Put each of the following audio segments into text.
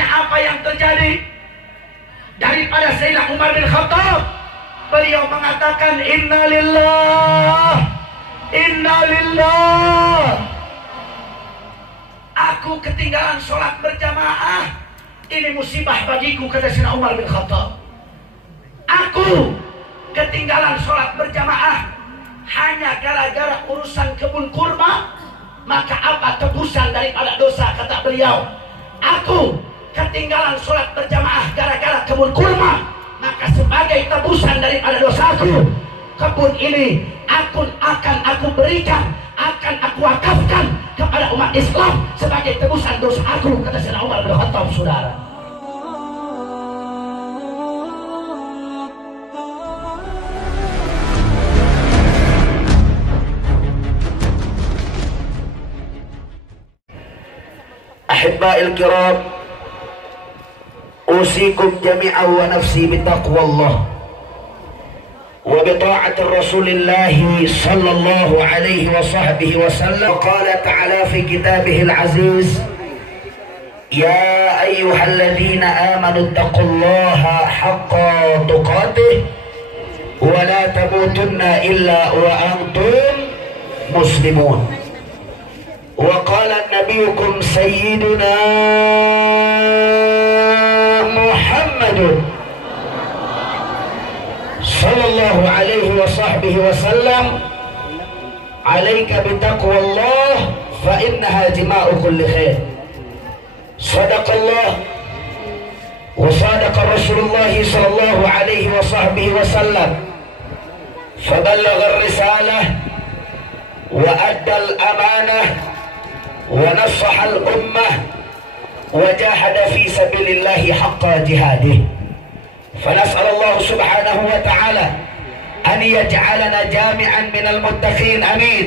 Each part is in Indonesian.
Makanya apa yang terjadi daripada Sayyidina Umar bin Khattab, beliau mengatakan inna lillah, inna lillah. Aku ketinggalan sholat berjamaah, ini musibah bagiku, kata Sayyidina Umar bin Khattab. Aku ketinggalan sholat berjamaah hanya gara-gara urusan kebun kurma, maka apa tebusan daripada dosa, kata beliau. Aku ketinggalan sholat berjamaah gara-gara kebun kurma, maka sebagai tebusan daripada dosaku, kebun ini akan aku berikan, akan aku wakafkan kepada umat Islam sebagai tebusan dosa aku, kata Sayyidina Umar bin Khattab, saudara. Ahibba'il kiram, usikum jami'an wa nafsi bitaqwallah wa bita'ati Rasulillahi sallallahu alaihi wa sahbihi wa sallam. Qala ta'ala fi kitabihil aziz, ya ayyuhalladzina amanu taqullaha haqqa tuqatih wa la tamutunna illa wa antum muslimun. Wa qala nabiyukum sayyiduna Muhammadun sallallahu alaihi wa sahbihi wa sallam, alaika bitaqwallah fa innaha jima'u kulli khair. Sadaqallah wa sadaqa Rasulullah sallallahu alaihi wa sahbihi wa sallam, faballagha ar-risalah wa adda al-amanah wa nasaha al-ummah wa jahada fi sabilillahi haqqa jihadih. فنسأل الله سبحانه وتعالى أن يجعلنا جامعا من المتقين، آمين،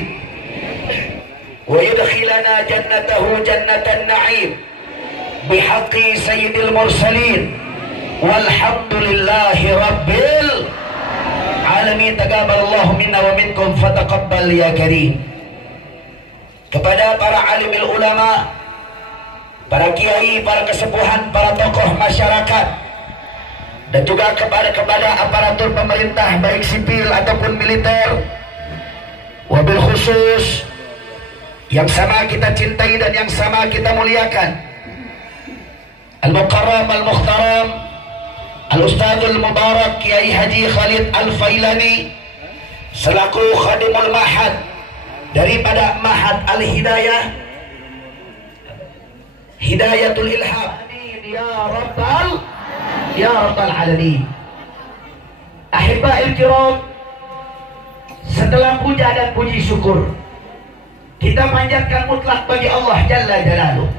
ويدخلنا جنته جنة النعيم بحق سيد المرسلين، والحمد لله رب العالمين. تقبل الله منا ومنكم فتقبل يا كريم. Kepada para alimil ulama, para kiai, para kesepuhan, para tokoh masyarakat, dan juga kepada aparatur pemerintah baik sipil ataupun militer, wabil khusus yang sama kita cintai dan yang sama kita muliakan, Al-Mukarram Al-Mukhtaram Al-Ustadzul Mubarak Kiai Haji Khalid Al-Failani selaku khadimul mahad daripada Mahad Al-Hidayah, Hidayatul Ilham, ya Rabbal Alamin. Ahibba'il kiram, setelah puja dan puji syukur, kita panjatkan mutlak bagi Allah Jalla Jalaluh.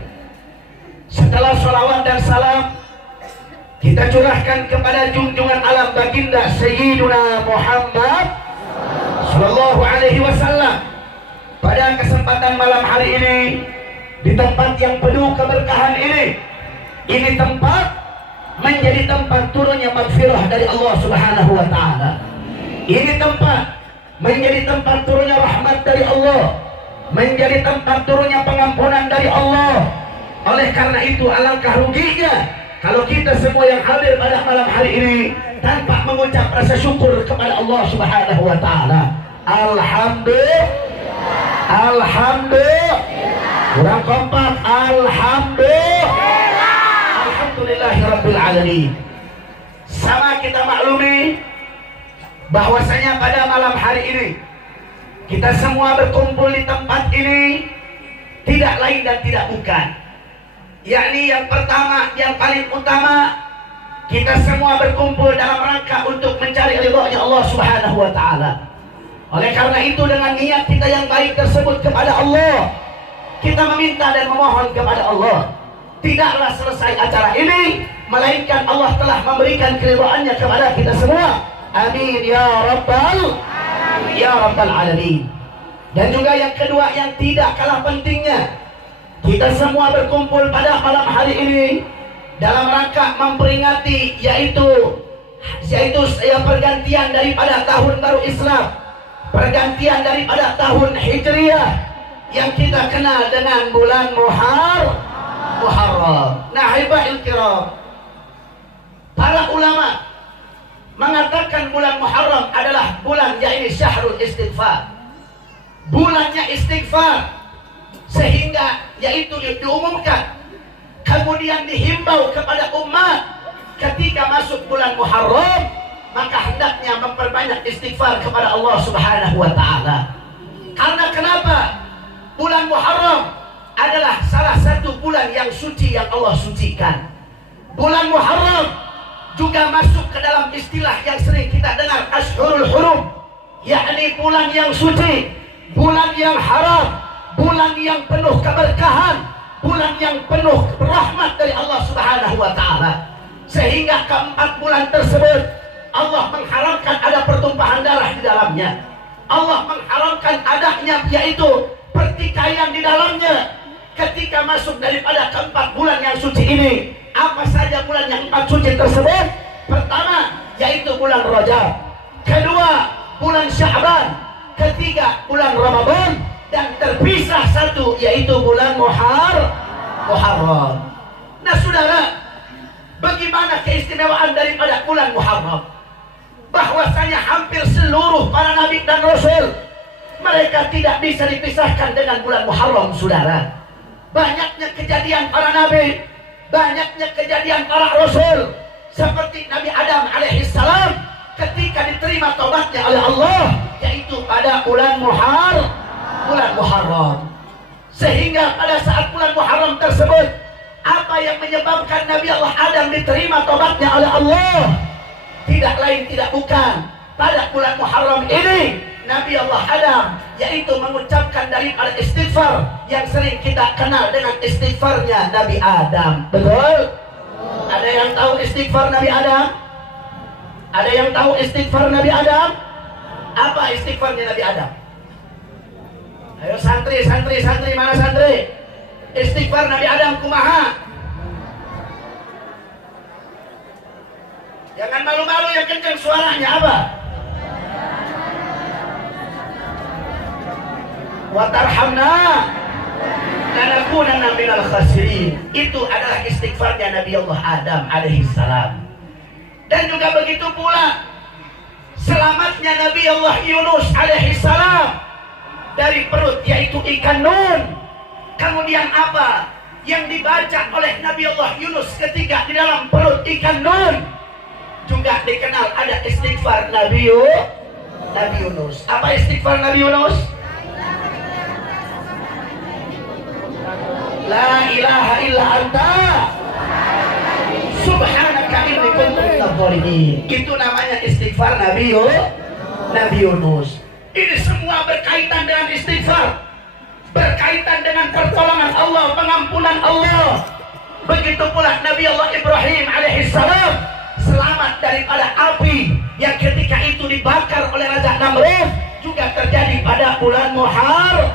Setelah salawat dan salam, kita curahkan kepada junjungan alam baginda Sayyiduna Muhammad sallallahu alaihi wasallam. Pada kesempatan malam hari ini, di tempat yang penuh keberkahan ini tempat menjadi tempat turunnya maghfirah dari Allah Subhanahu wa taala. Ini tempat menjadi tempat turunnya rahmat dari Allah, menjadi tempat turunnya pengampunan dari Allah. Oleh karena itu alangkah ruginya kalau kita semua yang hadir pada malam hari ini tanpa mengucap rasa syukur kepada Allah Subhanahu wa taala. Alhamdulillah. Alhamdulillah. Kurang kompak. Alhamdulillah. Alhamdulillahirabbil alamin. Sama kita maklumi bahwasanya pada malam hari ini kita semua berkumpul di tempat ini tidak lain dan tidak bukan, yakni yang pertama, yang paling utama, kita semua berkumpul dalam rangka untuk mencari ridhonya Allah Subhanahu wa taala. Oleh karena itu dengan niat kita yang baik tersebut kepada Allah, kita meminta dan memohon kepada Allah, tidaklah selesai acara ini melainkan Allah telah memberikan keridhaannya kepada kita semua. Amin ya rabbal alamin. Ya rabbal alamin. Dan juga yang kedua yang tidak kalah pentingnya, kita semua berkumpul pada malam hari ini dalam rangka memperingati yaitu pergantian daripada tahun baru Islam, pergantian daripada tahun Hijriah yang kita kenal dengan bulan Muharram. Muharram. Nah, ibail kiram, para ulama mengatakan bulan Muharram adalah bulan yaitu syahrul istighfar, bulannya istighfar, sehingga yaitu diumumkan kemudian dihimbau kepada umat ketika masuk bulan Muharram maka hendaknya memperbanyak istighfar kepada Allah Subhanahu wa taala. Karena kenapa? Bulan Muharram adalah salah satu bulan yang suci yang Allah sucikan. Bulan Muharram juga masuk ke dalam istilah yang sering kita dengar, Ashhurul Hurum, yakni bulan yang suci, bulan yang haram, bulan yang penuh keberkahan, bulan yang penuh rahmat dari Allah Subhanahu wa taala. Sehingga keempat bulan tersebut Allah mengharamkan ada pertumpahan darah di dalamnya. Allah mengharamkan adanya yaitu pertikaian di dalamnya. Ketika masuk daripada keempat bulan yang suci ini, apa saja bulan yang empat suci tersebut? Pertama yaitu bulan Rajab, kedua bulan Sya'ban, ketiga bulan Ramadan, dan terpisah satu yaitu bulan Muharram. Nah saudara, bagaimana keistimewaan daripada bulan Muharram? Bahwasanya hampir seluruh para nabi dan rasul mereka tidak bisa dipisahkan dengan bulan Muharram, saudara. Banyaknya kejadian para nabi, banyaknya kejadian para rasul, seperti Nabi Adam alaihissalam ketika diterima taubatnya oleh Allah, yaitu pada bulan Muharram. Sehingga pada saat bulan Muharram tersebut, apa yang menyebabkan Nabi Allah Adam diterima taubatnya oleh Allah? Tidak lain tidak bukan, pada bulan Muharram ini Nabi Allah Adam yaitu mengucapkan daripada istighfar yang sering kita kenal dengan istighfarnya Nabi Adam. Betul? Ada yang tahu istighfar Nabi Adam? Ada yang tahu istighfar Nabi Adam? Apa istighfarnya Nabi Adam? Ayo santri, mana santri? Istighfar Nabi Adam kumaha? Jangan malu-malu, yang kencang suaranya apa? Wa tarhamna lanakunanna minal khasirin. Itu adalah istighfarnya Nabi Allah Adam alaihissalam. Dan juga begitu pula selamatnya Nabi Allah Yunus alaihissalam dari perut yaitu ikan nun. Kemudian apa yang dibaca oleh Nabi Allah Yunus ketika di dalam perut ikan nun? Juga dikenal ada istighfar Nabi Yunus. Apa istighfar Nabi Yunus? La ilaha illa anta subhanaka inni kuntu minadh dhalimin. Itu namanya istighfar Nabi Yunus. Ini semua berkaitan dengan istighfar, berkaitan dengan pertolongan Allah, pengampunan Allah. Begitu pula Nabi Allah Ibrahim alaihissalam selamat daripada api yang ketika itu dibakar oleh Raja Namrud, juga terjadi pada bulan Muharram.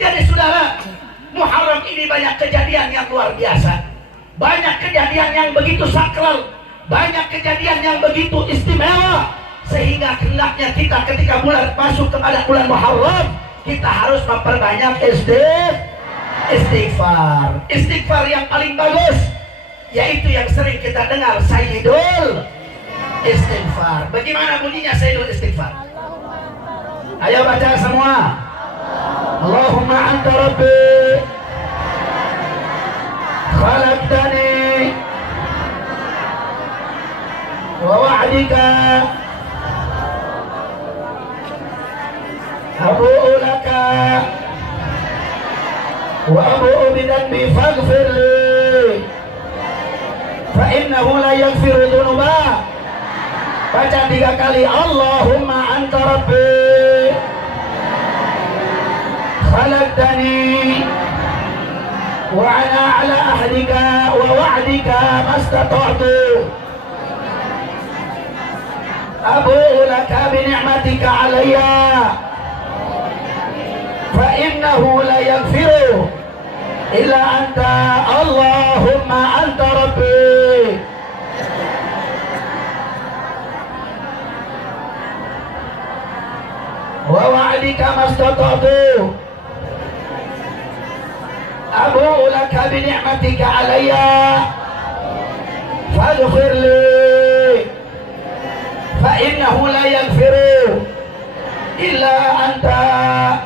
Jadi saudara, Muharram ini banyak kejadian yang luar biasa, banyak kejadian yang begitu sakral, banyak kejadian yang begitu istimewa, sehingga hendaknya kita ketika masuk kepada bulan Muharram, kita harus memperbanyak istighfar yang paling bagus yaitu yang sering kita dengar, Sayyidul Istighfar. Bagaimana bunyinya Sayyidul Istighfar? Ayo baca semua. Allahumma anta rabbi khalaqtani wa wa'dika abu'u laka wa abu'u bidhanbi faghfir li fa innahu la yaghfiru dhunuba. Baca 3 kali. Allahumma anta rabbi khalaqtani wa ana ala ahdika wa wa'dika mastata'tu abu'u laka bi ni'matika alayya fa innahu la yaghfiru illa anta. Allahumma anta rabbi. Wa wa'dika mastata'tu abu'u laka bi ni'matika alayya faghfir li fa innahu la yaghfiru illa anta.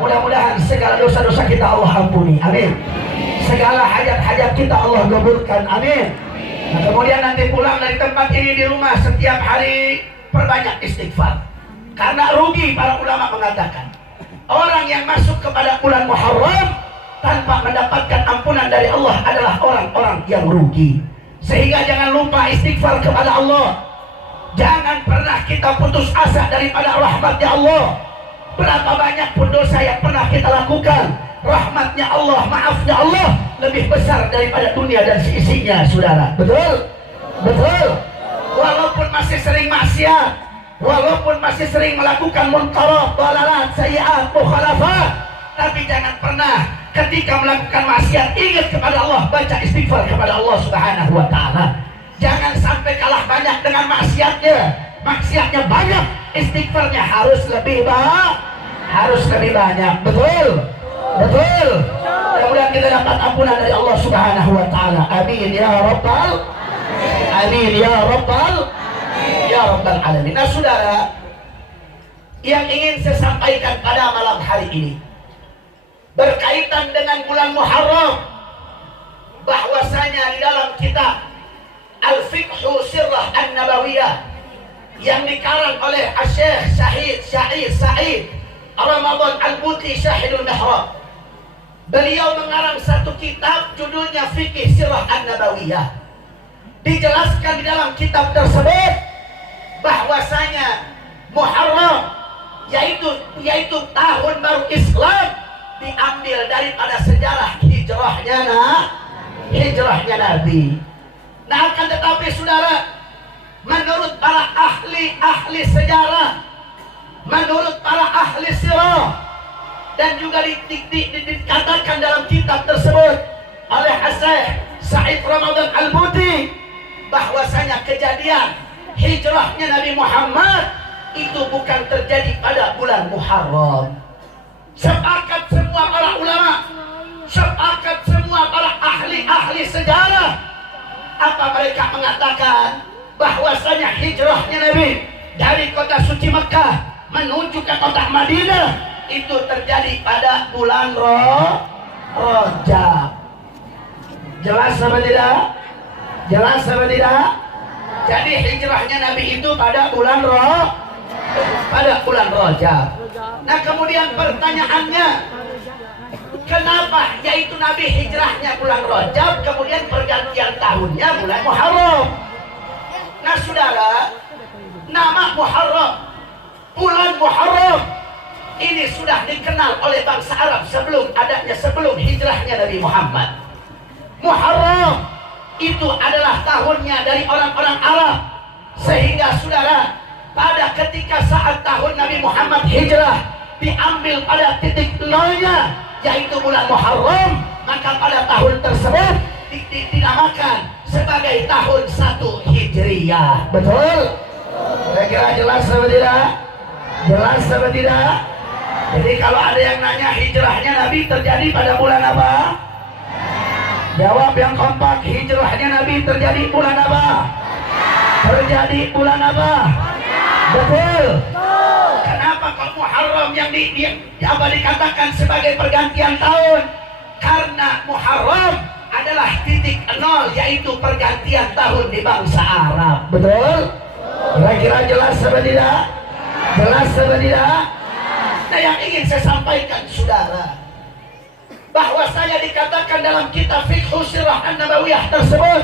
Mudah-mudahan segala dosa-dosa kita Allah ampuni, amin. Segala hajat-hajat kita Allah kabulkan, amin. Nah, kemudian nanti pulang dari tempat ini di rumah setiap hari perbanyak istighfar. Karena rugi, para ulama mengatakan orang yang masuk kepada bulan Muharram tanpa mendapatkan ampunan dari Allah adalah orang-orang yang rugi. Sehingga jangan lupa istighfar kepada Allah. Jangan pernah kita putus asa daripada rahmatnya Allah. Berapa banyak pun dosa yang pernah kita lakukan, rahmatnya Allah, maafnya Allah lebih besar daripada dunia dan seisinya, saudara. Betul? Betul. Walaupun masih sering maksiat, walaupun masih sering melakukan munkarat, dhalalat, sayyi'at, mukhalafat, tapi jangan pernah ketika melakukan maksiat ingat kepada Allah, baca istighfar kepada Allah Subhanahu wa taala. Jangan sampai kalah banyak dengan maksiatnya. Maksiatnya banyak, istighfarnya harus lebih banyak. Betul? Betul. Mudah-mudahan kita dapat ampunan dari Allah Subhanahu wa taala. Amin ya rabbal alamin. Nah, saudara, yang ingin saya sampaikan pada malam hari ini berkaitan dengan bulan Muharram, bahwasanya di dalam kitab Al-Fiqhu Sirrah An-Nabawiyah yang dikarang oleh Syekh Sa'id Ramadan Al-Buti Syahidul Mihrab, beliau mengarang satu kitab judulnya Fiqh Sirrah An-Nabawiyah. Dijelaskan di dalam kitab tersebut bahwasanya Muharram yaitu tahun baru Islam diambil daripada sejarah hijrahnya Nabi. Nah, akan tetapi saudara, menurut para ahli sejarah, menurut para ahli sirah, dan juga dikatakan dalam kitab tersebut oleh Syekh Sa'id Ramadan Al-Buti, bahwasanya kejadian hijrahnya Nabi Muhammad itu bukan terjadi pada bulan Muharram. Sepakat semua para ulama, sepakat semua para ahli sejarah. Apa mereka mengatakan? Bahwasanya hijrahnya Nabi dari kota suci Mekah menuju ke kota Madinah itu terjadi pada bulan Rajab. Jelas apa tidak? Jelas apa tidak? Jadi hijrahnya Nabi itu pada bulan Rajab. Nah, kemudian pertanyaannya, kenapa yaitu Nabi hijrahnya bulan Rajab, kemudian pergantian tahunnya bulan Muharram? Nah, saudara, nama Muharram, bulan Muharram ini sudah dikenal oleh bangsa Arab sebelum hijrahnya Nabi Muhammad. Muharram itu adalah tahunnya dari orang-orang Arab, sehingga saudara, pada ketika saat tahun Nabi Muhammad hijrah diambil pada titik nolnya yaitu bulan Muharram, maka pada tahun tersebut dinamakan sebagai tahun 1 Hijriyah. Betul? Kira-kira jelas atau tidak? Jelas atau tidak? Jadi kalau ada yang nanya hijrahnya Nabi terjadi pada bulan apa? Jawab yang kompak, hijrahnya Nabi terjadi bulan apa? Terjadi bulan apa? Betul. Kenapa kok Muharram yang dikatakan sebagai pergantian tahun? Karena Muharram adalah titik nol, yaitu pergantian tahun di bangsa Arab. Betul? Kira-kira jelas atau tidak? Jelas atau tidak? Nah, yang ingin saya sampaikan saudara, bahwasanya dikatakan dalam kitab Fiqh Sirrah An-Nabawiyah tersebut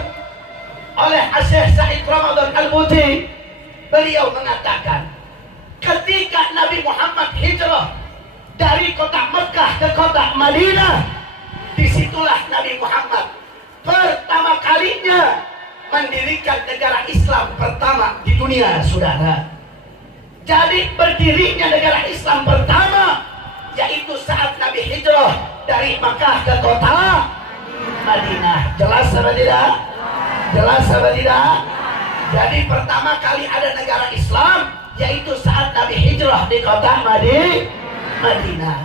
oleh Syekh Sa'id Ramadan Al-Buti, beliau mengatakan ketika Nabi Muhammad hijrah dari kota Mekah ke kota Madinah, disitulah Nabi Muhammad pertama kalinya mendirikan negara Islam pertama di dunia, saudara. Jadi berdirinya negara Islam pertama yaitu saat Nabi hijrah dari Makkah ke kota Madinah. Jelas apa tidak? Jelas apa tidak? Jadi pertama kali ada negara Islam yaitu saat Nabi hijrah di kota Madinah.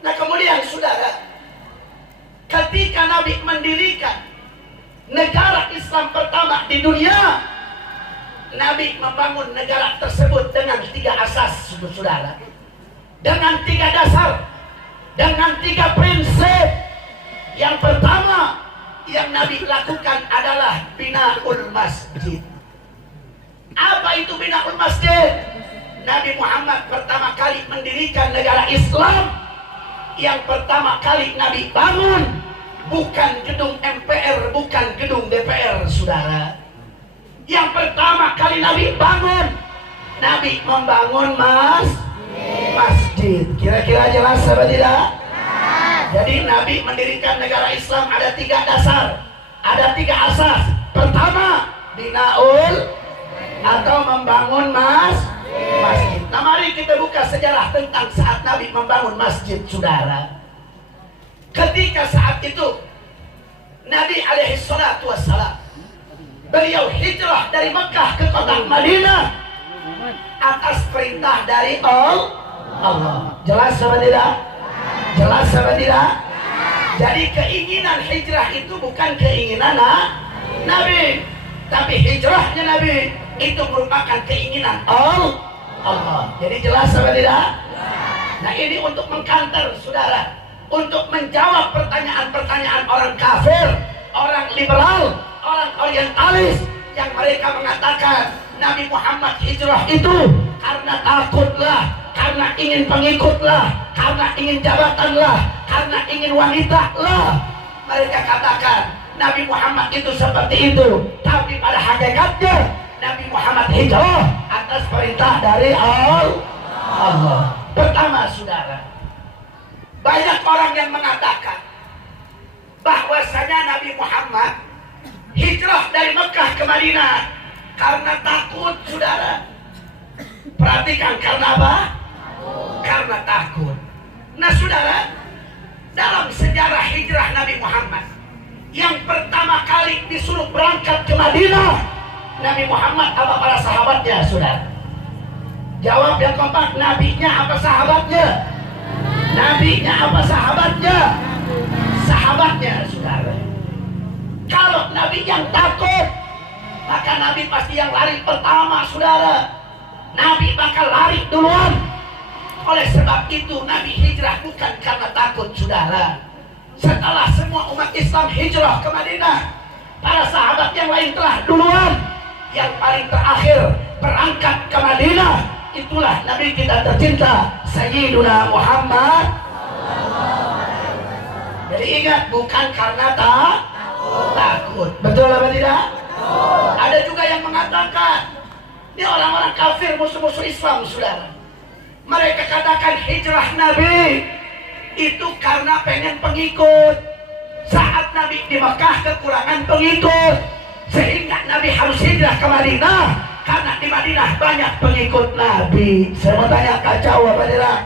Nah, kemudian saudara, Ketika Nabi mendirikan negara Islam pertama di dunia, Nabi membangun negara tersebut dengan 3 asas, saudara, dengan 3 dasar, dengan 3 prinsip. Yang pertama yang Nabi lakukan adalah binaul masjid. Apa itu binaul masjid? Nabi Muhammad pertama kali mendirikan negara Islam, yang pertama kali Nabi bangun bukan gedung MPR, bukan gedung DPR, saudara. Yang pertama kali Nabi bangun, Nabi membangun masjid. Kira-kira jelas apa tidak? Jadi Nabi mendirikan negara Islam ada 3 dasar, ada 3 asas. Pertama, binaul atau membangun masjid. Nah, mari kita buka sejarah tentang saat Nabi membangun masjid, saudara. Ketika saat itu Nabi alaihi salatu wassalam, beliau hijrah dari Mekah ke kota Madinah atas perintah dari Allah. Jelas apa tidak? Jelas apa tidak? Jadi keinginan hijrah itu bukan keinginan Nabi, tapi hijrahnya Nabi itu merupakan keinginan Allah. Jadi jelas apa tidak? Nah, ini untuk mengkanter, saudara, untuk menjawab pertanyaan-pertanyaan orang kafir, orang liberal, orang orientalis yang mereka mengatakan Nabi Muhammad hijrah itu karena takutlah, karena ingin pengikutlah, karena ingin jabatanlah, karena ingin wanita lah. Mereka katakan Nabi Muhammad itu seperti itu, tapi pada hakikatnya Nabi Muhammad hijrah atas perintah dari Allah. Pertama, saudara, banyak orang yang mengatakan bahwasanya Nabi Muhammad hijrah dari Mekah ke Madinah karena takut, saudara. Perhatikan, karena apa? Karena takut. Nah, saudara, dalam sejarah hijrah Nabi Muhammad, yang pertama kali disuruh berangkat ke Madinah, Nabi Muhammad apa para sahabatnya, saudara? Jawab yang kompak. Nabinya apa sahabatnya? Nabinya apa sahabatnya? Sahabatnya, saudara. Kalau Nabi yang takut, maka Nabi pasti yang lari pertama, saudara. Nabi bakal lari duluan. Oleh sebab itu Nabi hijrah bukan karena takut, saudara. Setelah semua umat Islam hijrah ke Madinah, para sahabat yang lain telah duluan. Yang paling terakhir berangkat ke Madinah, itulah Nabi kita tercinta, Sayyiduna Muhammad. Jadi ingat, bukan karena takut. Betul apa tidak? Ada juga yang mengatakan, ini orang-orang kafir, musuh-musuh Islam, saudara. Mereka katakan hijrah Nabi itu karena pengen pengikut. Saat Nabi di Mekah kekurangan pengikut, sehingga Nabi harus hijrah ke Madinah karena di Madinah banyak pengikut Nabi. Saya mau tanya, kacau apa tidak?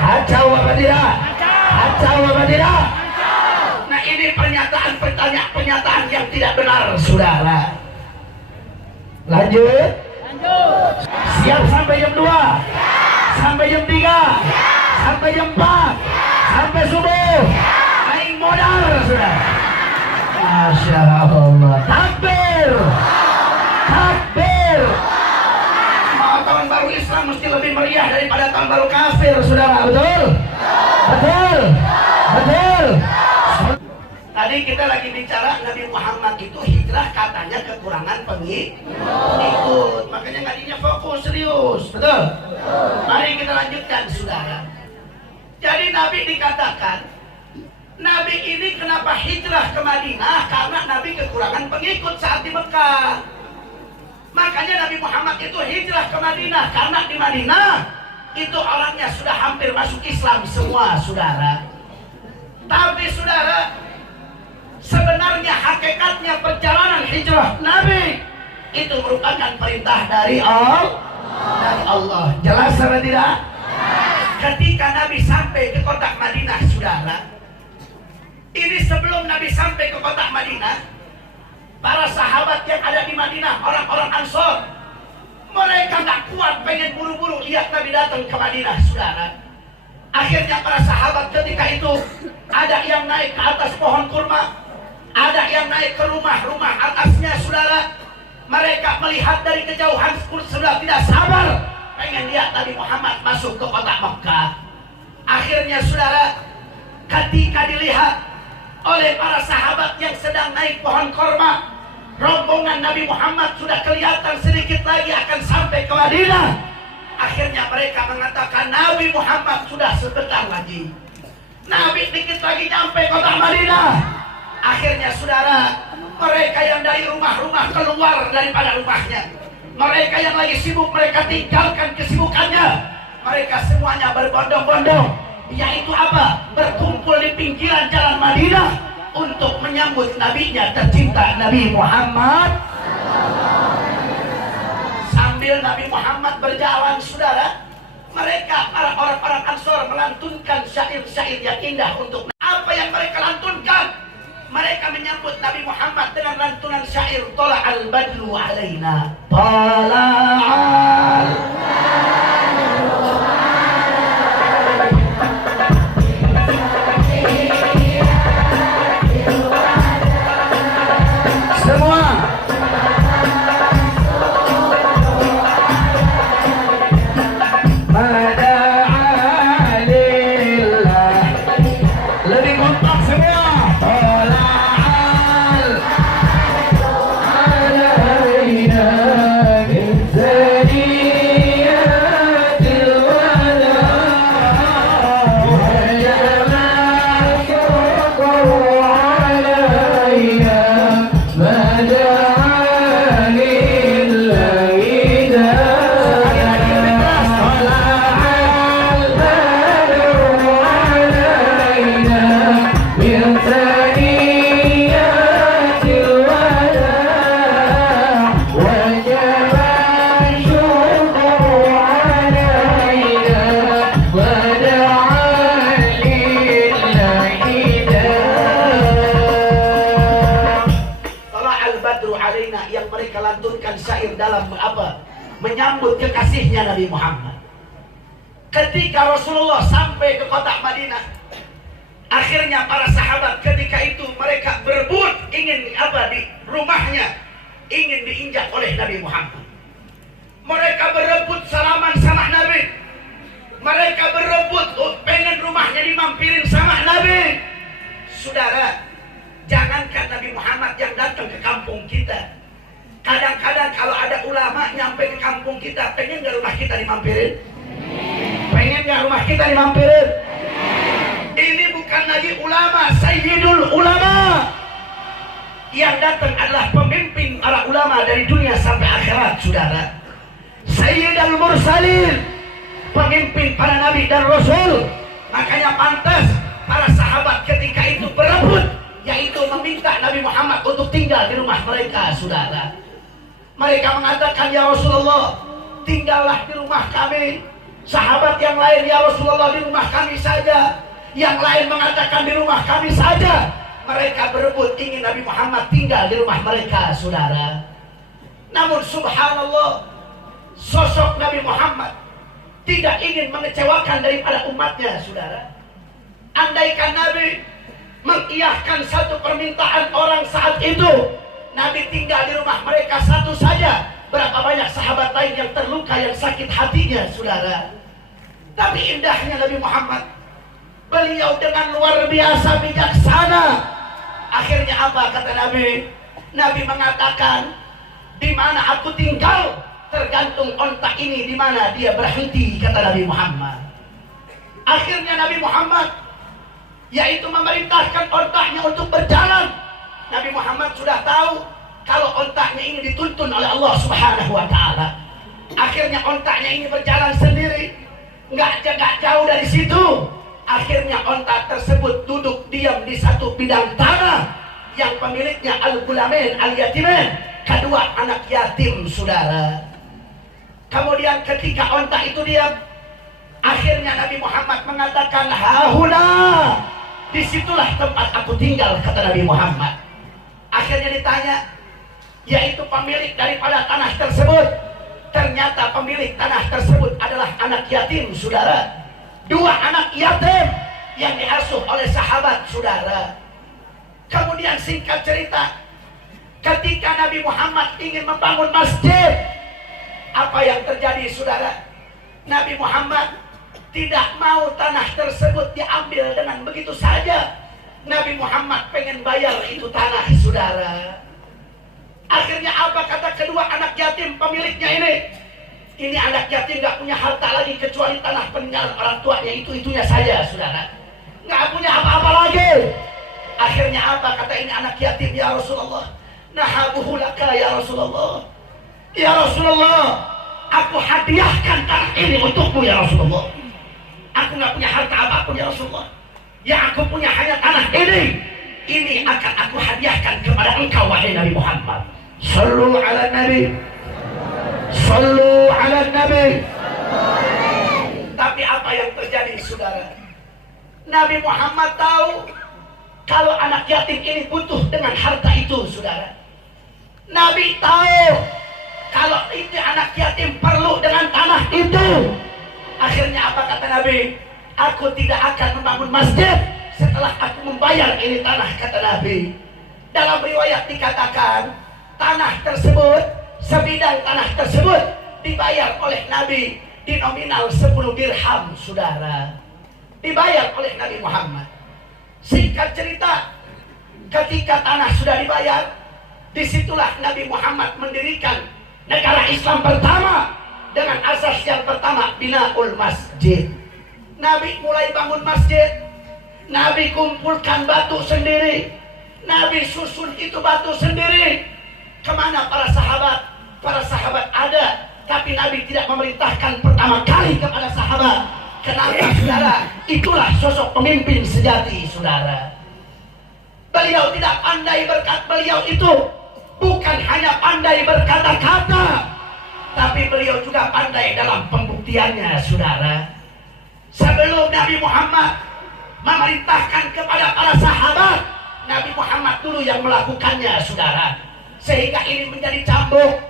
Kacau apa tidak? Kacau apa tidak? Nah, ini pernyataan yang tidak benar, saudara. Lanjut. Siap sampai jam 2, sampai jam 3, sampai jam 4, sampai subuh. Main modal, saudara. Masya Allah. Takbir, takbir. Mau tahun baru Islam mesti lebih meriah daripada tahun baru kafir, saudara. Betul? Betul? Betul? Tadi kita lagi bicara Nabi Muhammad itu hijrah katanya kekurangan pengikut. Makanya ngadinya fokus serius. Betul? Mari kita lanjutkan, saudara. Jadi Nabi dikatakan, Nabi ini kenapa hijrah ke Madinah? Karena Nabi kekurangan pengikut saat di Mekah. Makanya Nabi Muhammad itu hijrah ke Madinah karena di Madinah itu orangnya sudah hampir masuk Islam semua, saudara. Tapi saudara, sebenarnya hakikatnya perjalanan hijrah Nabi itu merupakan perintah dari Allah. Jelas apa tidak? Ketika Nabi sampai ke kota Madinah, saudara, ini sebelum Nabi sampai ke kota Madinah, para sahabat yang ada di Madinah, orang-orang Ansor, mereka gak kuat pengen buru-buru lihat Nabi datang ke Madinah, saudara. Akhirnya para sahabat ketika itu ada yang naik ke atas pohon kurma, ada yang naik ke rumah-rumah atasnya, saudara. Mereka melihat dari kejauhan, sudah tidak sabar pengen lihat Nabi Muhammad masuk ke kota Mekah. Akhirnya saudara, ketika dilihat oleh para sahabat yang sedang naik pohon kurma, rombongan Nabi Muhammad sudah kelihatan sedikit lagi akan sampai ke Madinah. Akhirnya mereka mengatakan Nabi Muhammad sudah sebentar lagi, Nabi dikit lagi nyampe kota Madinah. Akhirnya saudara, mereka yang dari rumah-rumah keluar daripada rumahnya, mereka yang lagi sibuk mereka tinggalkan kesibukannya, mereka semuanya berbondong-bondong, yaitu apa? Berkumpul di pinggiran jalan Madinah untuk menyambut nabinya tercinta Nabi Muhammad. Sambil Nabi Muhammad berjalan, saudara, mereka para orang-orang Ansor melantunkan syair-syair yang indah untuk apa yang mereka lantunkan. Mereka menyambut Nabi Muhammad dengan lantunan syair Tola'al badru alaina, Tola'al semua. Lebih kompak semua. Yang mereka lantunkan syair dalam apa? Menyambut kekasihnya Nabi Muhammad. Ketika Rasulullah sampai ke kota Madinah, akhirnya para sahabat ketika itu mereka berebut ingin apa? Di rumahnya ingin diinjak oleh Nabi Muhammad. Mereka berebut salaman sama Nabi. Mereka berebut pengen rumahnya dimampirin sama Nabi. Saudara, jangankan Nabi Muhammad yang datang ke kampung kita, kadang-kadang kalau ada ulama nyampe ke kampung kita, pengen gak rumah kita dimampirin? Pengen gak rumah kita dimampirin? Ini bukan lagi ulama, Sayyidul Ulama. Yang datang adalah pemimpin para ulama dari dunia sampai akhirat, saudara. Sayyidul Mursalin, pemimpin para nabi dan rasul. Makanya pantas para sahabat ketika itu berebut, yaitu meminta Nabi Muhammad untuk tinggal di rumah mereka, saudara. Mereka mengatakan, ya Rasulullah, tinggallah di rumah kami. Sahabat yang lain, ya Rasulullah, di rumah kami saja. Yang lain mengatakan di rumah kami saja. Mereka berebut ingin Nabi Muhammad tinggal di rumah mereka, saudara. Namun subhanallah, sosok Nabi Muhammad tidak ingin mengecewakan daripada umatnya, saudara. Andaikan Nabi mengiyahkan satu permintaan orang saat itu, Nabi tinggal di rumah mereka satu saja, berapa banyak sahabat lain yang terluka, yang sakit hatinya, saudara. Tapi indahnya Nabi Muhammad, beliau dengan luar biasa bijaksana. Akhirnya apa kata Nabi? Nabi mengatakan, di mana aku tinggal tergantung onta ini di mana dia berhenti, kata Nabi Muhammad. Akhirnya Nabi Muhammad yaitu memerintahkan ontaknya untuk berjalan. Nabi Muhammad sudah tahu kalau ontaknya ini dituntun oleh Allah Subhanahu wa Ta'ala. Akhirnya ontaknya ini berjalan sendiri, nggak jauh dari situ. Akhirnya ontak tersebut duduk diam di satu bidang tanah yang pemiliknya al-gulamin al-yatimin, kedua anak yatim, saudara. Kemudian ketika ontak itu diam, akhirnya Nabi Muhammad mengatakan, hahuna, disitulah tempat aku tinggal, kata Nabi Muhammad. Akhirnya ditanya, yaitu pemilik daripada tanah tersebut. Ternyata pemilik tanah tersebut adalah anak yatim, saudara. Dua anak yatim yang diasuh oleh sahabat, saudara. Kemudian singkat cerita, ketika Nabi Muhammad ingin membangun masjid, apa yang terjadi, saudara? Nabi Muhammad tidak mau tanah tersebut diambil dengan begitu saja. Nabi Muhammad pengen bayar itu tanah, saudara. Akhirnya apa kata kedua anak yatim pemiliknya ini? Ini anak yatim gak punya harta lagi kecuali tanah peninggalan orang tuanya, itu-itunya saja, saudara. Gak punya apa-apa lagi. Akhirnya apa kata ini anak yatim? Ya Rasulullah, nahabuhu laka ya Rasulullah. Ya Rasulullah, aku hadiahkan tanah ini untukmu ya Rasulullah. Aku gak punya harta apapun ya Rasulullah. Yang aku punya hanya tanah ini. Ini akan aku hadiahkan kepada engkau wahai Nabi Muhammad. Sallu ala Nabi. Sallu ala Nabi. Tapi apa yang terjadi, saudara? Nabi Muhammad tahu kalau anak yatim ini butuh dengan harta itu, saudara. Nabi tahu kalau itu anak yatim perlu dengan tanah itu. Akhirnya apa kata Nabi? Aku tidak akan membangun masjid setelah aku membayar ini tanah, kata Nabi. Dalam riwayat dikatakan tanah tersebut, sebidang tanah tersebut dibayar oleh Nabi di nominal 10 dirham, saudara. Dibayar oleh Nabi Muhammad. Singkat cerita, ketika tanah sudah dibayar, disitulah Nabi Muhammad mendirikan negara Islam pertama dengan asas yang pertama, binaul masjid. Nabi mulai bangun masjid. Nabi kumpulkan batu sendiri. Nabi susun itu batu sendiri. Kemana para sahabat? Para sahabat ada, tapi Nabi tidak memerintahkan pertama kali kepada sahabat. Kenapa, saudara? Itulah sosok pemimpin sejati, saudara. Beliau tidak pandai beliau itu bukan hanya pandai berkata-kata, tapi beliau juga pandai dalam pembuktiannya, saudara. Sebelum Nabi Muhammad memerintahkan kepada para sahabat, Nabi Muhammad dulu yang melakukannya, saudara. Sehingga ini menjadi cambuk,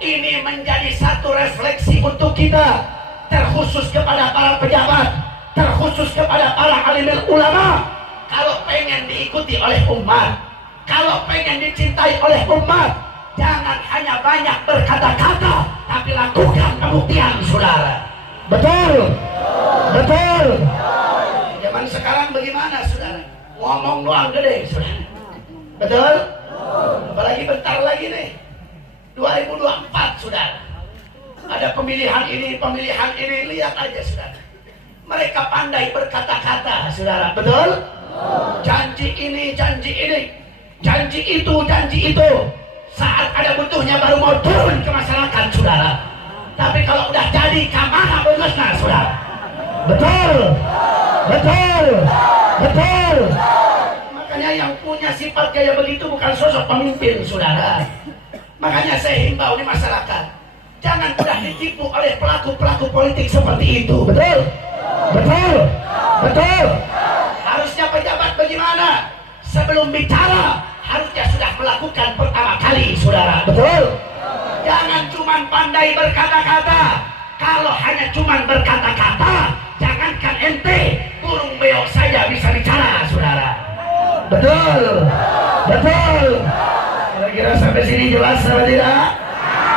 ini menjadi satu refleksi untuk kita, terkhusus kepada para pejabat, terkhusus kepada para alimul ulama. Kalau pengen diikuti oleh umat, kalau pengen dicintai oleh umat, jangan hanya banyak berkata-kata, tapi lakukan pembuktian, saudara. Betul, betul. Zaman sekarang bagaimana, saudara? Ngomong doang gede, saudara. Betul? Apalagi bentar lagi nih 2024, saudara. Ada pemilihan ini, lihat aja, saudara. Mereka pandai berkata-kata, saudara. Betul? Janji ini, janji itu. Saat ada butuhnya baru mau turun ke masyarakat, saudara. Tapi kalau udah jadi, kemana bagusnya, saudara? Betul, betul, betul. Makanya yang punya sifat kayak begitu bukan sosok pemimpin, saudara. Makanya saya himbau di masyarakat, jangan mudah ditipu oleh pelaku-pelaku politik seperti itu. Betul, betul, betul. Harusnya pejabat bagaimana? Sebelum bicara, harusnya sudah melakukan pertama kali, saudara. Betul. Jangan cuma pandai berkata-kata. Kalau hanya cuma berkata-kata, jangankan ente, burung beo saja bisa bicara, saudara. Betul, betul. Kira-kira sampai sini jelas apa tidak?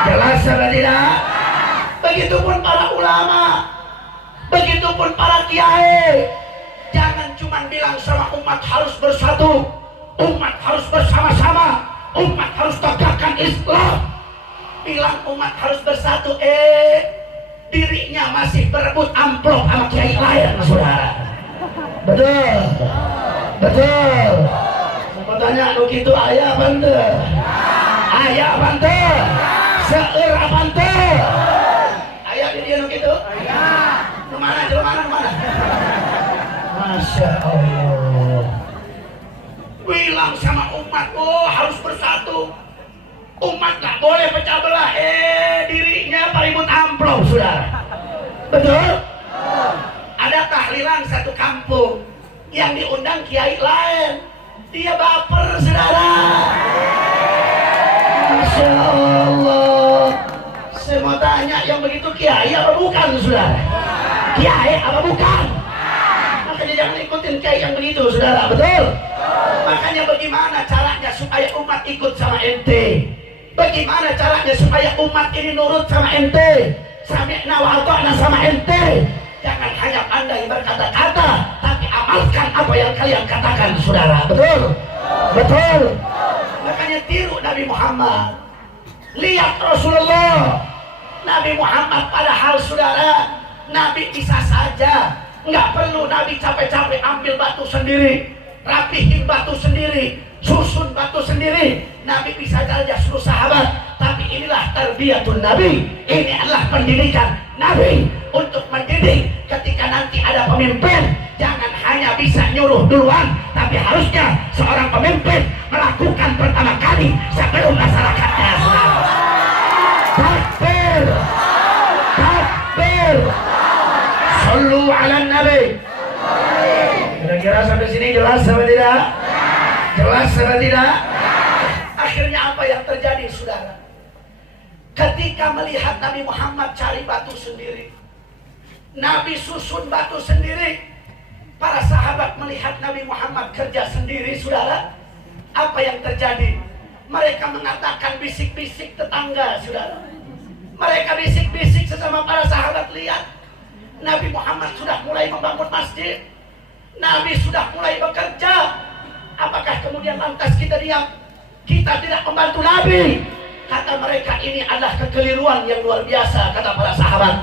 Jelas apa tidak? Begitupun para ulama, begitupun para kiai. Jangan cuma bilang sama umat harus bersatu, umat harus bersama-sama, umat harus tegakkan Islam. Bilang umat harus bersatu, dirinya masih berebut amplop sama kiai lain, saudara. Betul, betul. Mau tanya begitu ayah bantu, ayah bantu, seur bantu, ayah di dia begitu. Kemana, kemana? Masya Allah. Bilang sama umat, harus bersatu. Umat gak boleh pecah belah. Dirinya paribut amplop, saudara. Betul? Ada tahlilan satu kampung yang diundang kiai lain. Dia baper, saudara. Masya Allah. Saya mau tanya, yang begitu kiai apa bukan, saudara? Kiai apa bukan? jangan ikutin kayak yang begitu, saudara. Betul? Makanya bagaimana caranya supaya umat ikut sama ente? Bagaimana caranya supaya umat ini nurut sama ente? Sami'na wa ata'na sama ente? Jangan hanya pandai berkata-kata, tapi amalkan apa yang kalian katakan, saudara. Betul? Betul? Makanya tiru Nabi Muhammad. Lihat Rasulullah. Nabi Muhammad padahal, saudara, Nabi bisa saja, nggak perlu Nabi capek-capek ambil batu sendiri, rapihin batu sendiri, susun batu sendiri. Nabi bisa saja suruh sahabat. Tapi inilah tarbiyatun Nabi. Ini adalah pendidikan Nabi untuk mendidik ketika nanti ada pemimpin. Jangan hanya bisa nyuruh duluan, tapi harusnya seorang pemimpin melakukan pertama kali sebelum masyarakatnya. Takbir, takbir. Sallu ala Nabi. Kira-kira sampai sini jelas apa tidak? Jelas apa tidak? Akhirnya apa yang terjadi, saudara? Ketika melihat Nabi Muhammad cari batu sendiri, Nabi susun batu sendiri, para sahabat melihat Nabi Muhammad kerja sendiri, saudara, apa yang terjadi? Mereka mengatakan bisik-bisik tetangga, saudara. Mereka bisik-bisik sesama para sahabat, lihat Nabi Muhammad sudah mulai membangun masjid, Nabi sudah mulai bekerja. Apakah kemudian lantas kita diam? Kita tidak membantu Nabi? Kata mereka, ini adalah kekeliruan yang luar biasa, kata para sahabat.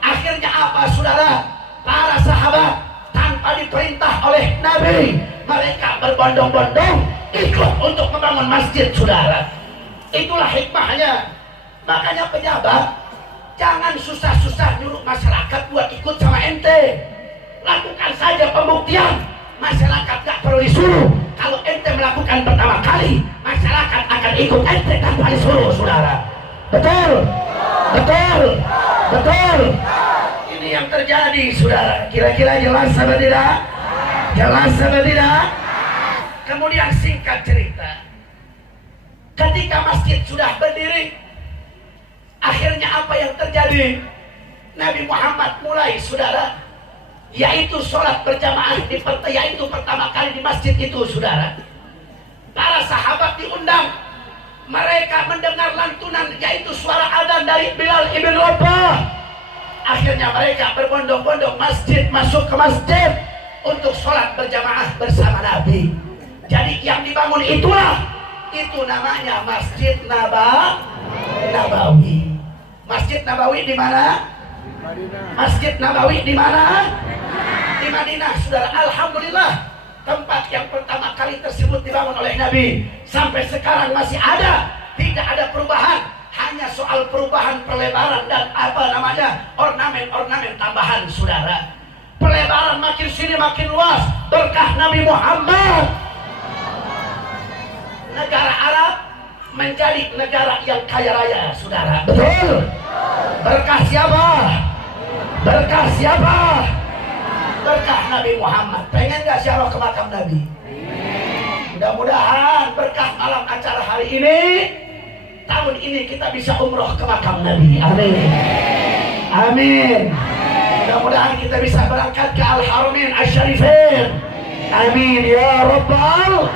Akhirnya apa, saudara? Para sahabat tanpa diperintah oleh Nabi, mereka berbondong-bondong ikut untuk membangun masjid, saudara. Itulah hikmahnya. Makanya pejabat jangan susah-susah nyuruh masyarakat buat ikut sama ente. Lakukan saja pembuktian. Masyarakat gak perlu disuruh. Kalau ente melakukan pertama kali, masyarakat akan ikut ente tanpa disuruh, saudara. Betul? Betul? Betul? Ini yang terjadi, saudara. Kira-kira jelas apa tidak? Jelas apa tidak? Kemudian singkat cerita, ketika masjid sudah berdiri, akhirnya apa yang terjadi? Nabi Muhammad mulai, saudara, yaitu sholat berjamaah yaitu pertama kali di masjid itu, saudara. Para sahabat diundang, mereka mendengar lantunan yaitu suara adzan dari Bilal ibn Rabah. Akhirnya mereka berbondong-bondong masuk ke masjid untuk sholat berjamaah bersama Nabi. Jadi yang dibangun itu namanya Masjid Nabawi. Masjid Nabawi di mana? Masjid Nabawi di mana? Di Madinah, saudara. Alhamdulillah, tempat yang pertama kali tersebut dibangun oleh Nabi sampai sekarang masih ada, tidak ada perubahan. Hanya soal perubahan pelebaran dan ornamen-ornamen tambahan, saudara. Pelebaran makin sini makin luas berkah Nabi Muhammad. Negara Arab menjadi negara yang kaya raya, saudara. Betul? Berkah siapa? Berkah siapa? Berkah Nabi Muhammad. Pengen gak siapa ke makam Nabi? Mudah-mudahan berkah malam acara hari ini, tahun ini kita bisa umroh ke makam Nabi. Amin. Amin. Mudah-mudahan kita bisa berangkat ke Al-Haramain Asy-Syarifain. Amin ya Rabbal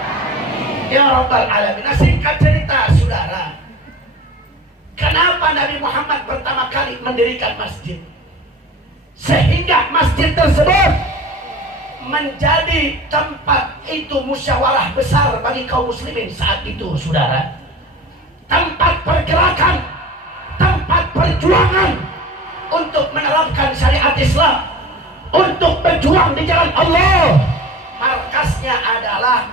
Alamin. Nah, singkat cerita, saudara, kenapa Nabi Muhammad pertama kali mendirikan masjid? Sehingga masjid tersebut menjadi tempat itu musyawarah besar bagi kaum muslimin saat itu, saudara. Tempat pergerakan, tempat perjuangan untuk menerapkan syariat Islam, untuk berjuang di jalan Allah. Markasnya adalah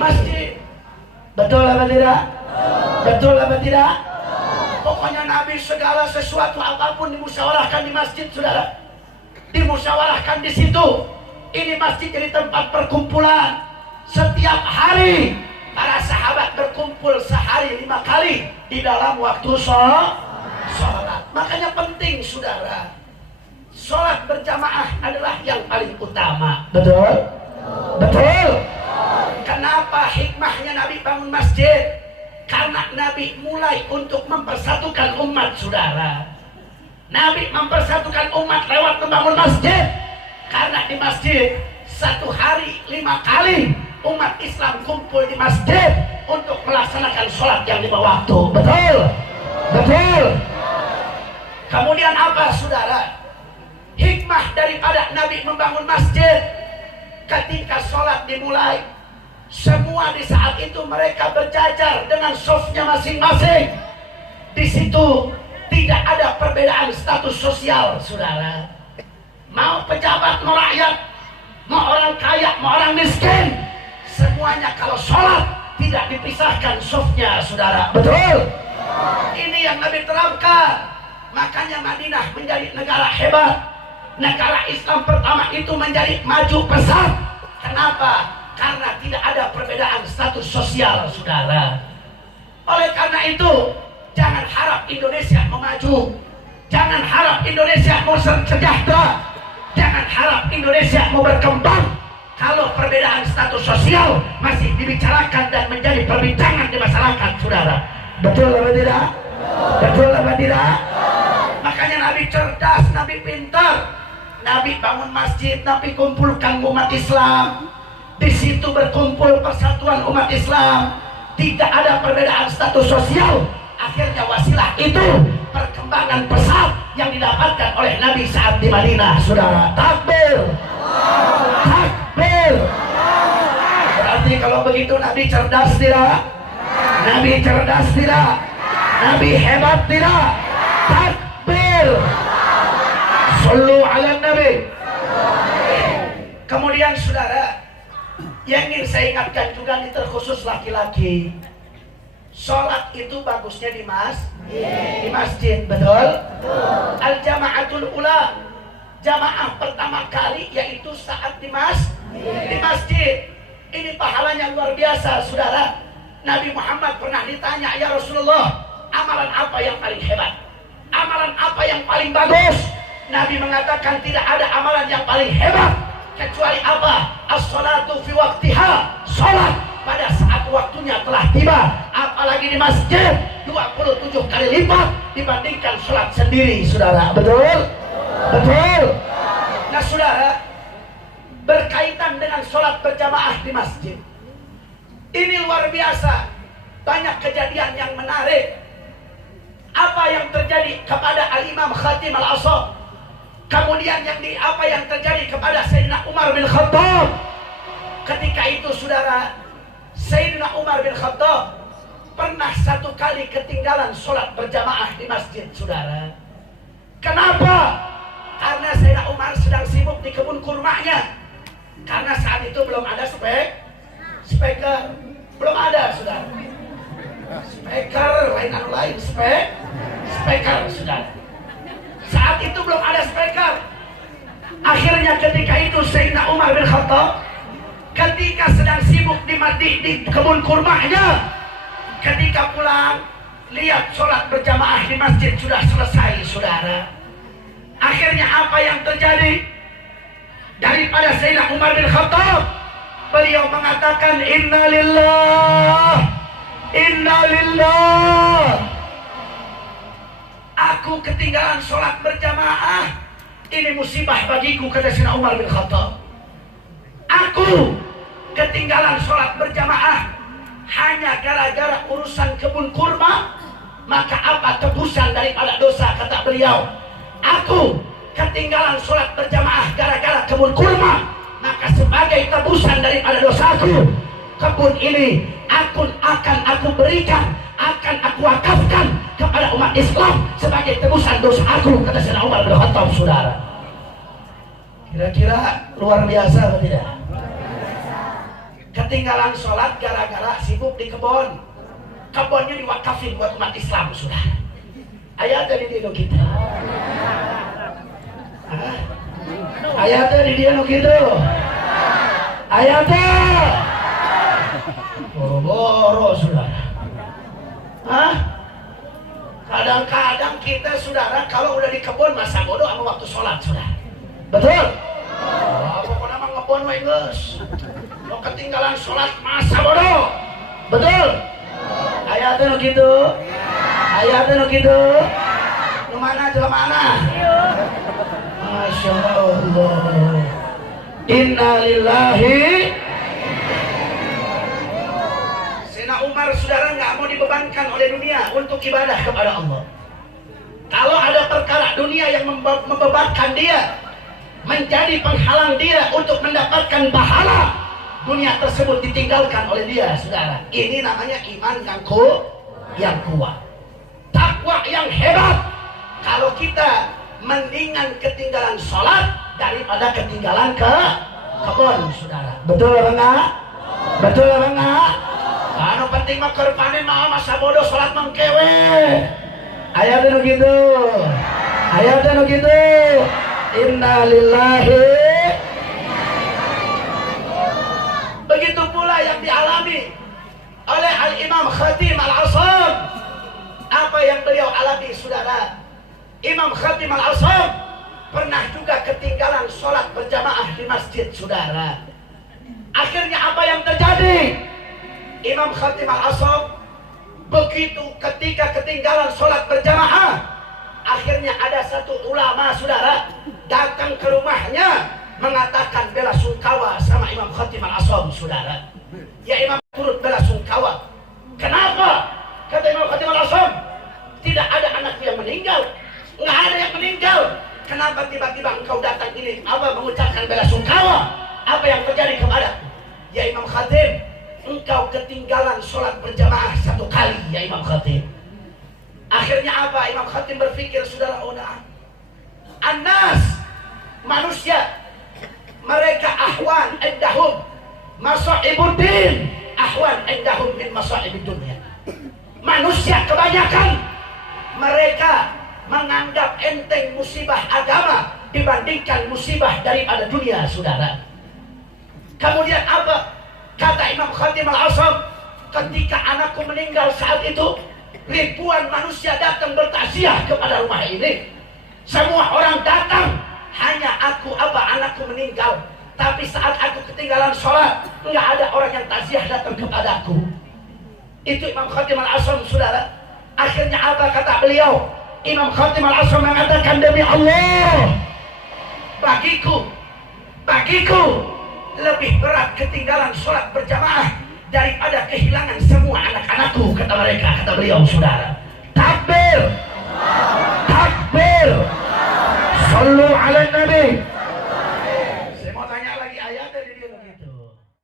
masjid. Betul apa tidak? Betul apa tidak? Pokoknya Nabi segala sesuatu apapun dimusyawarahkan di masjid, saudara. Dimusyawarahkan di situ. Ini masjid jadi tempat perkumpulan. Setiap hari para sahabat berkumpul sehari 5 kali di dalam waktu sholat. Makanya penting, saudara, sholat berjamaah adalah yang paling utama. Betul? Betul? Kenapa hikmahnya Nabi bangun masjid? Karena Nabi mulai untuk mempersatukan umat, saudara. Nabi mempersatukan umat lewat membangun masjid. Karena di masjid satu hari 5 kali umat Islam kumpul di masjid untuk melaksanakan sholat yang 5 waktu. Betul? Betul? Kemudian apa saudara? Hikmah daripada Nabi membangun masjid, ketika sholat dimulai, semua di saat itu mereka berjajar dengan shofnya masing-masing. Di situ tidak ada perbedaan status sosial, saudara. Mau pejabat, mau rakyat, mau orang kaya, mau orang miskin, semuanya kalau sholat tidak dipisahkan shofnya, saudara. Betul? Ini yang Nabi terapkan. Makanya Madinah menjadi negara hebat. Negara Islam pertama itu menjadi maju pesat. Kenapa? Karena tidak ada perbedaan status sosial, saudara. Oleh karena itu, jangan harap Indonesia mau maju. Jangan harap Indonesia mau sejahtera. Jangan harap Indonesia mau berkembang kalau perbedaan status sosial masih dibicarakan dan menjadi perbincangan di masyarakat, saudara. Betul apa tidak? Betul apa tidak? Makanya Nabi cerdas, Nabi pintar. Nabi bangun masjid, Nabi kumpulkan umat Islam. Di situ berkumpul persatuan umat Islam. Tidak ada perbedaan status sosial. Akhirnya wasilah itu perkembangan pesat yang didapatkan oleh Nabi saat di Madinah, saudara. Takbir, takbir. Berarti kalau begitu Nabi cerdas tidak? Nabi cerdas tidak? Nabi hebat tidak? Takbir. Sallu ala Nabi. Kemudian saudara, yang ingin saya ingatkan juga ini terkhusus laki-laki. Sholat itu bagusnya di masjid, betul? Al-jama'atul ula, jamaah pertama kali yaitu saat di masjid. Ini pahalanya luar biasa, saudara. Nabi Muhammad pernah ditanya, ya Rasulullah, amalan apa yang paling hebat? Amalan apa yang paling bagus? Nabi mengatakan tidak ada amalan yang paling hebat kecuali apa? As-salatu fi waktiha, sholat pada saat waktunya telah tiba, apalagi di masjid 27 kali lipat dibandingkan sholat sendiri, saudara. Betul? Betul? Nah saudara, berkaitan dengan sholat berjamaah di masjid, ini luar biasa. Banyak kejadian yang menarik. Apa yang terjadi kepada Al-Imam Khatim Al-Asad, kemudian apa yang terjadi kepada Sayyidina Umar bin Khattab. Ketika itu saudara, Sayyidina Umar bin Khattab pernah satu kali ketinggalan sholat berjamaah di masjid, saudara. Kenapa? Karena Sayyidina Umar sedang sibuk di kebun kurmanya. Karena saat itu belum ada speaker, belum ada, saudara. Speaker lain speaker, saudara. Saat itu belum ada speaker. Akhirnya ketika itu Sayyidina Umar bin Khattab ketika sedang sibuk di kebun kurmanya, ketika pulang lihat sholat berjamaah di masjid sudah selesai, saudara. Akhirnya apa yang terjadi? Daripada Sayyidina Umar bin Khattab, beliau mengatakan inna lillah, inna lillah. Aku ketinggalan sholat berjamaah. Ini musibah bagiku, kata Sayyidina Umar bin Khattab. Aku ketinggalan sholat berjamaah hanya gara-gara urusan kebun kurma. Maka apa tebusan daripada dosa, kata beliau. Aku ketinggalan sholat berjamaah gara-gara kebun kurma. Maka sebagai tebusan daripada dosaku, kebun ini akan aku berikan, akan aku wakafkan kepada umat Islam sebagai tebusan dosa aku, kata Sayyidina Umar bin Khattab, saudara. Kira-kira luar biasa atau tidak? Ketinggalan sholat gara-gara sibuk di kebun. Kebunnya diwakafin buat umat Islam, saudara. Ayatnya di dino kita. Ayatnya di dino kita. Ayatnya. Boro-boro, saudara. Kadang-kadang kita, saudara, kalau udah di kebun masa bodoh sama waktu sholat, saudara. Betul? Pokoknya mah ngebon we geus. Mau ketinggalan sholat masa bodoh. Betul? Ayatnya nu kitu. Ayatnya nu kitu. Nu mana jelema mana? Masya Allah. Inna lillahi. Sayyidina Umar, saudara, nggak mau dibebankan oleh dunia untuk ibadah kepada Allah. Kalau ada perkara dunia yang membebankan dia, menjadi penghalang dia untuk mendapatkan pahala, dunia tersebut ditinggalkan oleh dia, saudara. Ini namanya iman yang kuat, takwa yang hebat. Kalau kita mendingan ketinggalan sholat daripada ketinggalan kebun, saudara. Betul apa enggak? Betul apa enggak? Anu penting mah keur panen mah masa bodoh sholat mengkewe. Aya teh nu kitu. Aya teh nu kitu. Inna lillahi. Begitu pula yang dialami oleh Al-Imam Khatim Al-Asam. Apa yang beliau alami, saudara? Imam Khatim Al-Asam pernah juga ketinggalan sholat berjamaah di masjid, saudara. Akhirnya apa yang terjadi? Imam Khatim Al-Asam begitu ketika ketinggalan sholat berjamaah, akhirnya ada satu ulama, saudara, datang ke rumahnya mengatakan bela sungkawa sama Imam Khatim Al-Asam, saudara. Ya Imam, turut bela sungkawa. Kenapa? Kata Imam Khatim Al-Asam, tidak ada anakku yang meninggal, nggak ada yang meninggal. Kenapa tiba-tiba engkau datang ini apa mengucapkan bela sungkawa? Apa yang terjadi kepadaku? Ya Imam Khatim, engkau ketinggalan sholat berjamaah satu kali, ya Imam Khatim. Akhirnya apa? Imam Khatim berpikir, saudara, An-nas, manusia, mereka ahwan indahum masaibuddin, ahwan indahum min masaibid dunia. Manusia kebanyakan mereka menganggap enteng musibah agama dibandingkan musibah daripada dunia, saudara. Kemudian apa? Kata Imam Khatim Al-Asam, ketika anakku meninggal saat itu, ribuan manusia datang bertakziah kepada rumah ini. Semua orang datang, hanya anakku meninggal. Tapi saat aku ketinggalan sholat, nggak ada orang yang takziah datang kepadaku. Itu Imam Khatim Al-Asam, saudara. Akhirnya apa kata beliau? Imam Khatim Al-Asam mengatakan, demi Allah, bagiku lebih berat ketinggalan sholat berjamaah daripada kehilangan semua anak-anakku, kata mereka, kata beliau, saudara. Takbir, takbir, sallu ala nabi.